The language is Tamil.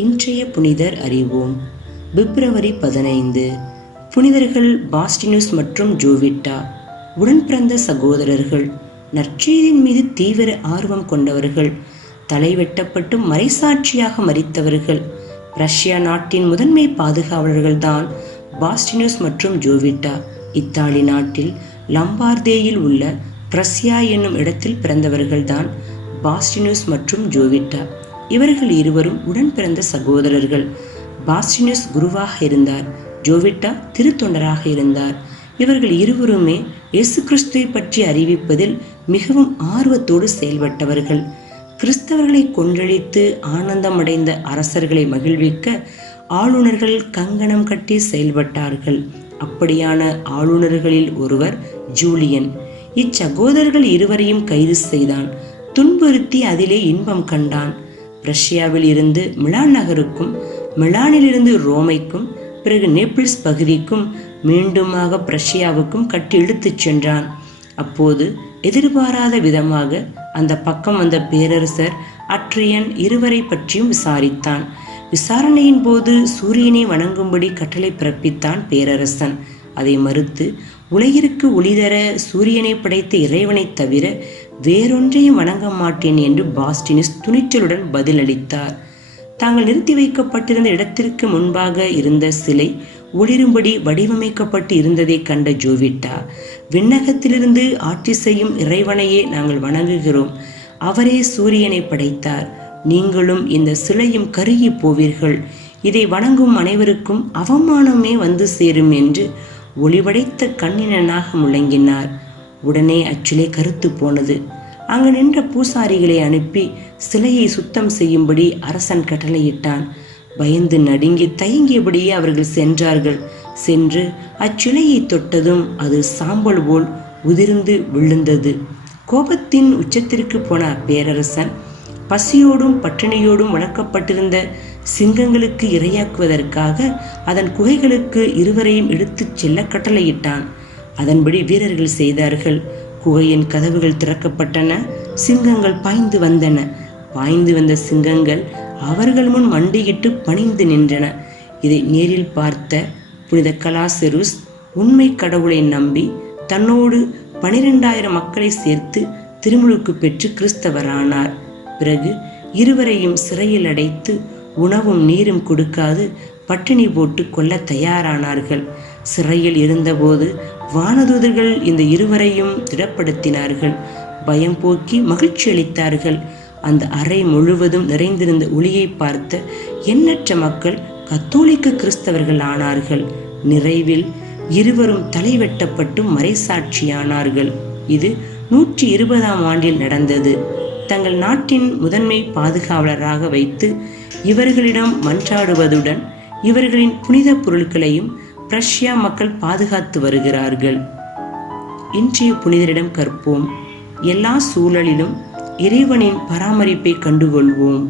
இன்றைய புனிதர் அறிவோம். பிப்ரவரி 15. புனிதர்கள் பாஸ்டினுஸ் மற்றும் ஜோவிட்டா. உடன் பிறந்த சகோதரர்கள், நற்செய்தியின் மீது தீவிர ஆர்வம் கொண்டவர்கள், தலை வெட்டப்பட்டு மறைசாட்சியாக மரித்தவர்கள். ரஷ்யா நாட்டின் முதன்மை பாதுகாவலர்கள்தான் பாஸ்டினுஸ் மற்றும் ஜோவிட்டா. இத்தாலி நாட்டில் லம்பார்தேயில் உள்ள பிரஸ்யா என்னும் இடத்தில் பிறந்தவர்கள்தான் பாஸ்டினுஸ் மற்றும் ஜோவிட்டா. இவர்கள் இருவரும் உடன் பிறந்த சகோதரர்கள். பாஸ்டினுஸ் குருவாக இருந்தார், ஜோவிட்டா திருத்தொண்டராக இருந்தார். இவர்கள் இருவருமே இயேசு கிறிஸ்துவை பற்றி அறிவிப்பதில் மிகவும் ஆர்வத்தோடு செயல்பட்டவர்கள். கிறிஸ்தவர்களை கொன்றழித்து ஆனந்தமடைந்த அரசர்களை மகிழ்விக்க ஆளுநர்கள் கங்கணம் கட்டி செயல்பட்டார்கள். அப்படியான ஆளுநர்களில் ஒருவர் ஜூலியன். இச்சகோதரர்கள் இருவரையும் கைது செய்தான், துன்புறுத்தி அதிலே இன்பம் கண்டான். ரஷ்யாவில் இருந்து மிலான் நகருக்கும், மிலானிலிருந்து ரோமைக்கும், பிறகு நேபிள்ஸ் பகுதிக்கும், மீண்டுமாக பிரஷ்யாவுக்கும் கட்டி இழுத்துச் சென்றான். அப்போது எதிர்பாராத விதமாக அந்த பக்கம் வந்த பேரரசர் அட்ரியன் இருவரை பற்றியும் விசாரித்தான். விசாரணையின் போது சூரியனை வணங்கும்படி கட்டளை பிறப்பித்தான் பேரரசன். அதை மறுத்து உலகிற்கு ஒளிதர சூரியனை படைத்த இறைவனை தவிர வேறொன்றையும் வணங்க மாட்டேன் என்று பாஸ்டினுஸ் துணிச்சலுடன் பதிலளித்தார். தாங்கள் நிறுத்தி வைக்கப்பட்டிருந்த இடத்திற்கு முன்பாக இருந்த சிலை ஒளிரும்படி வடிவமைக்கப்பட்டு இருந்ததை கண்ட ஜோவிட்டா, விண்ணகத்திலிருந்து ஆட்சி செய்யும் இறைவனையே நாங்கள் வணங்குகிறோம். அவரே சூரியனை படைத்தார். நீங்களும் இந்த சிலையும் கருகி போவீர்கள். இதை வணங்கும் அனைவருக்கும் அவமானமே வந்து சேரும் என்று ஒளிவடைத்த கண்ணினனாக முழங்கினார். உடனே அச்சிலை கருத்து போனது. அங்கு நின்ற பூசாரிகளை அனுப்பி சிலையை சுத்தம் செய்யும்படி அரசன் கட்டளையிட்டான். பயந்து நடுங்கி தயங்கியபடியே அவர்கள் சென்றார்கள். சென்று அச்சிலையை தொட்டதும் அது சாம்பல் போல் உதிர்ந்து விழுந்தது. கோபத்தின் உச்சத்திற்கு போன அப்பேரரசன் பசியோடும் பட்டினியோடும் வளர்க்கப்பட்டிருந்த சிங்கங்களுக்கு இரையாக்குவதற்காக அதன் குகைகளுக்கு இருவரையும் எடுத்துச் செல்ல கட்டளையிட்டான். அதன்படி வீரர்கள் செய்தார்கள். குகையின் கதவுகள் திறக்கப்பட்டன. சிங்கங்கள் பாய்ந்து வந்தன. பாய்ந்து வந்த சிங்கங்கள் அவர்கள் முன் மண்டியிட்டு பணிந்து நின்றன. இதை நேரில் பார்த்த புனித கலாசெருஸ் உண்மை கடவுளை நம்பி தன்னோடு 12,000 மக்களை சேர்த்து திருமுழுக்கு பெற்று கிறிஸ்தவரானார். பிறகு இருவரையும் சிறையில் அடைத்து உணவும் நீரும் கொடுக்காது பட்டினி போட்டு கொல்ல தயாரானார்கள். சிறையில் இருந்தபோது வானதூதர்கள் இந்த இருவரையும் திடப்படுத்தினார்கள். பயம் போக்கி மகிழ்ச்சி அளித்தார்கள். அந்த அறை முழுவதும் நிறைந்திருந்த ஒளியை பார்த்த எண்ணற்ற மக்கள் கத்தோலிக்க கிறிஸ்தவர்கள் ஆனார்கள். நிறைவில் இருவரும் தலை வெட்டப்பட்டு மறைசாட்சியானார்கள். இது 120ஆம் ஆண்டில் நடந்தது. தங்கள் நாட்டின் முதன்மை பாதுகாவலராக வைத்து இவர்களிடம் மன்றாடுவதுடன் இவர்களின் புனித பொருட்களையும் ரஷ்யா மக்கள் பாதுகாத்து வருகிறார்கள். இன்றைய புனிதரிடம் கற்போம். எல்லா சூழலிலும் இறைவனின் பராமரிப்பை கண்டுகொள்வோம்.